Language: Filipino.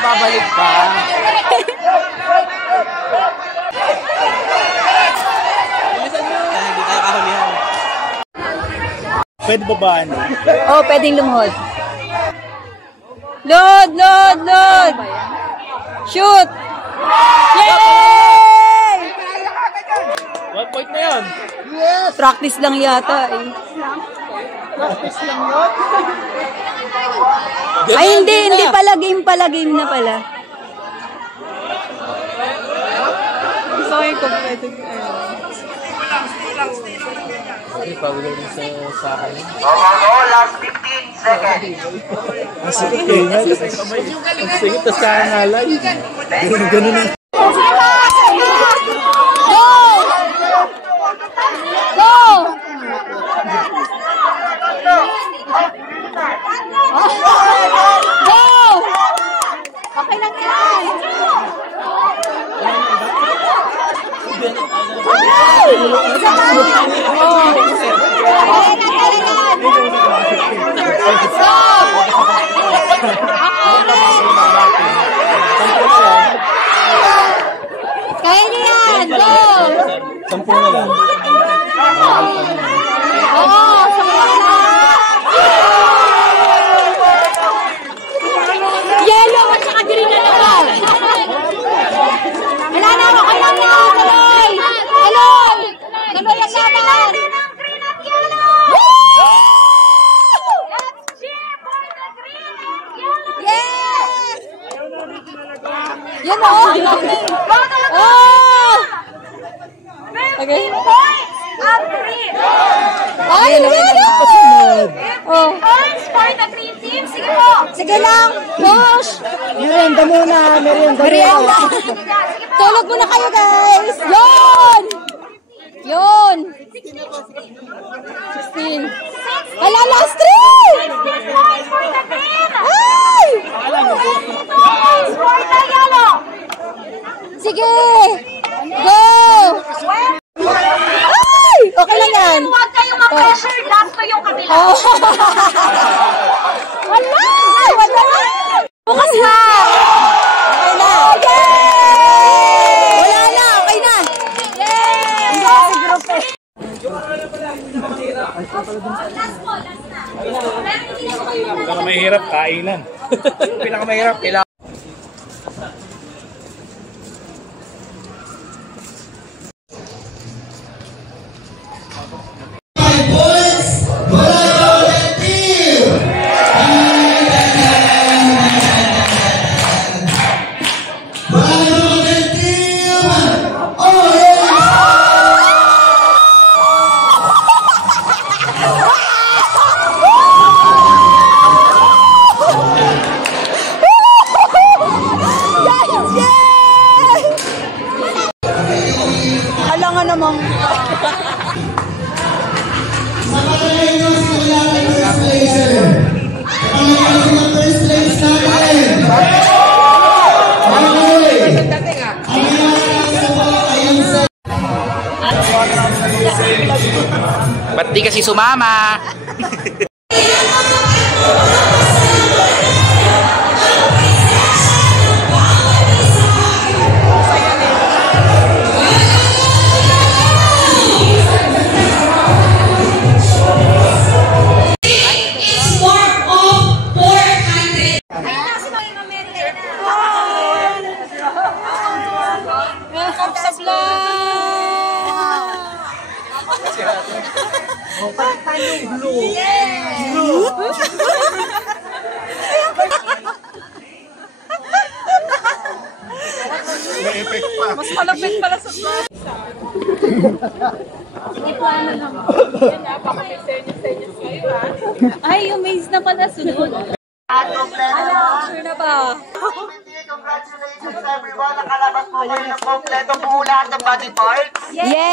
Babalik pa. Hindi tayo kahulihan. Pwede ba ba ano? Oo, pwedeng lumuhod. Load! Load! Load! Shoot! Yay! 1 point na yun. Yes! Practice lang yata eh. Practice lang yun. Ay, hindi pala. Game na pala. Gusto ko yung competitive. Okay, pagulong sa akin. Last 15 seconds. Sige, sige, tas kakangalay. Ganun na. Go! Go! Go! Okay lang yan. Ay! Isa pa! Stop! Kaya niya yan! Go! 10 na lang. Oo! 10 na lang! Yellow at saka green na lang! Wala na! Okay lang na! Tuloy! Tuloy! Tuloy ang laban! Green at yellow! Let's cheer for the green and yellow! Yes! Yan o! Oh! Okay. Points ang green! Ay, yellow! Oh. Points for the green team. Sige po! Sige lang! Push! Merienda muna, Merienda! Tulog muna kayo, guys! Yun! Yun! 16. Wala, last 3! 16 points for the green! Ay! 2 points for the yellow! Sige! Go! Ay! Okay lang yan! Huwag kayong ma-pressure. Last to yung kabila. Wala! Wala! Bukas na! Okay na! Wala na! Okay na! Yay! Pinakamahirap, kainan. Pinakamahirap, kailangan. Ba't di kasi sumama? Mas malapit pala sa vlog. Sige po, ano lang. Yan na, baka may senyas kayo ha. Ay, yung maze na pala sunod. Sure na ba? Congratulations everyone! Nakalabas po kayo ng kompletong buhulan ng body parts. Yeah!